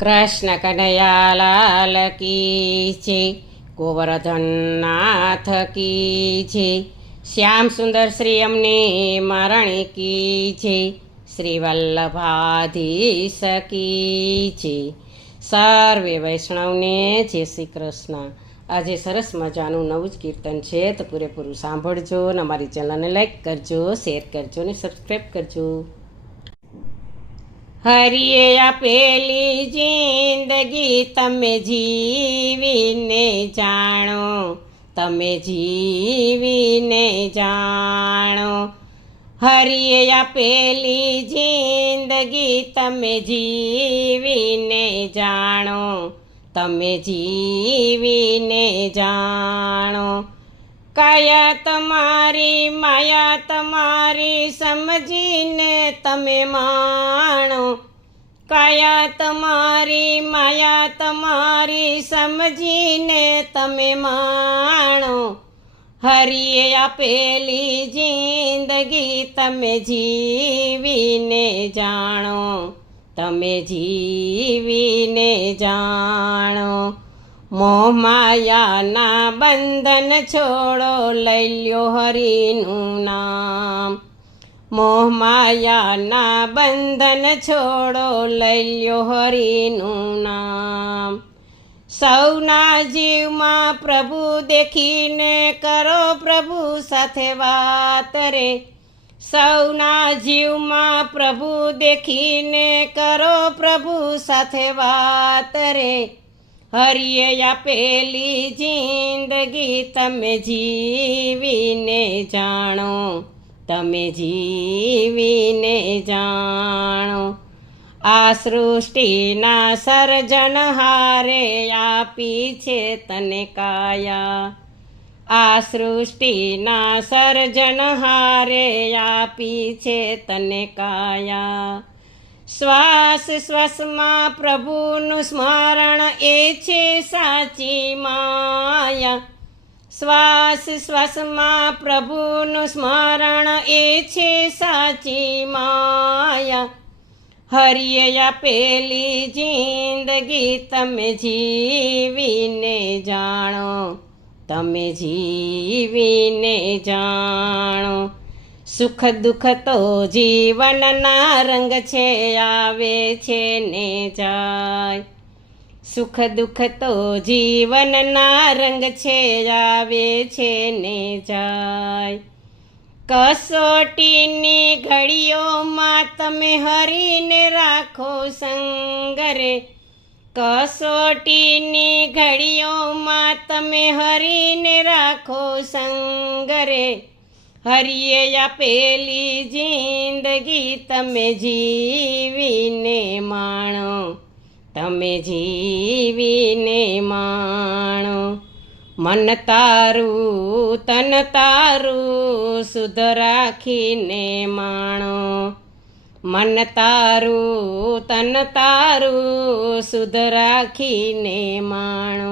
કૃષ્ણ કનૈયાલાલ કી છે ગોવર્ધન નાથ કી છે, શ્યામ સુંદર શ્રી અમને મારણી કી છે શ્રી વલ્લભાધીશ કી છે. સર્વે વૈષ્ણવને જય શ્રી કૃષ્ણ. આજે સરસ મજાનું નવું જ કીર્તન છે, તો પૂરેપૂરું સાંભળજો અને અમારી ચેનલને લાઈક કરજો, શેર કરજો અને સબસ્ક્રાઈબ કરજો. હરિએ આપેલી જિંદગી તમે જીવીને જાણો, તમે જીવીને જાણો. હરિએ આપેલી જિંદગી તમે જીવીને જાણો, તમે જીવીને જાણો. કાયા તમારી માયા તમારી સમજીને તમે માણો. કાયા તમારી માયા તમારી સમજીને તમે માણો. હરિએ આપેલી જિંદગી તમે જીવીને જાણો. તમે જીવીને જાણો. મોહમાયાના બંધન છોડો લઈ લ્યો હરિનું નામ. મોહમાયાના બંધન છોડો લઈ લ્યો હરિનું નામ. સૌના જીવમાં પ્રભુ દેખીને કરો પ્રભુ સાથે વાત રે. સૌના જીવમાં પ્રભુ દેખીને કરો પ્રભુ સાથે વાત રે. હરિએ આપેલી જિંદગી તમે જીવીને જાણો, તમે જીવીને જાણો. આ સૃષ્ટિના સર્જનહારે આપી છે તને કાયા. આ સૃષ્ટિના સર્જનહારે આપી છે તને કાયા. શ્વાસ શ્વાસમાં પ્રભુનું સ્મરણ એ છે સાચી માયા. શ્વાસ શ્વાસમાં પ્રભુનું સ્મરણ એ છે સાચી માયા. હરિએ આપેલી જિંદગી તમે જીવીને જાણો, તમે જીવીને જાણો. સુખ દુઃખ તો જીવનના રંગ છે, આવે છે ને જાય. સુખ દુઃખ તો જીવનના રંગ છે, આવે છે ને જાય. કસોટીની ઘડીઓમાં તમે હરીને રાખો સંગરે. કસોટીની ઘડીઓમાં તમે હરીને રાખો સંગરે. હરિએ આપેલી જિંદગી તમે જીવીને માણો, તમે જીવીને માણો. મન તારું, તન તારું શુદ્ધ રાખીને માણો. મન તારું, તન તારું શુદ્ધ રાખીને માણો.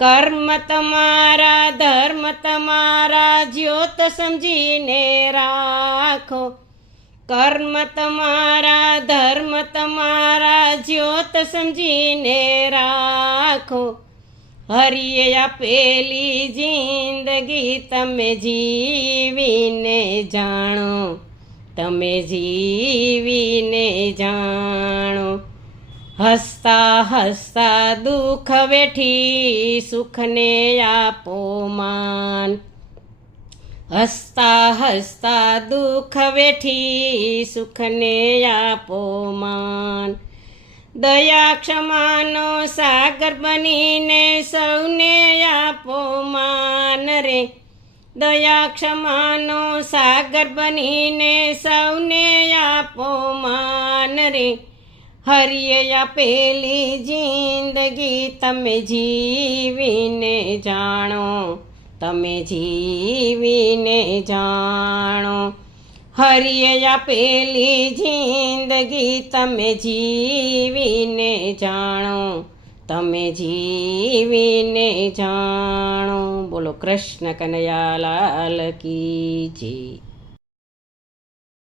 કર્મ તમારા, ધર્મ તમારા, જ્યોત સમજીને રાખો. કર્મ તમારા, ધર્મ તમારા, જ્યોત સમજીને રાખો. હરિએ આપેલી જિંદગી તમે જીવીને જાણો. તમે જીવીને જાણો. હસતા હસતા દુઃખ વેઠી સુખને આપો માન. હસતા હસતા દુઃખ વેઠી સુખને આપો માન. દયા ક્ષમાનો સાગર બનીને સૌને આપો માન રે. દયા ક્ષમાનો સાગર બનીને સૌને આપો માન રે. હરિએ આપેલી જિંદગી તમે જીવીને જાણો, તમે જીવીને જાણો. હરિએ આપેલી જિંદગી તમે જીવીને જાણો, તમે જીવીને જાણો. બોલો કૃષ્ણ કનૈયાલાલ કી જય.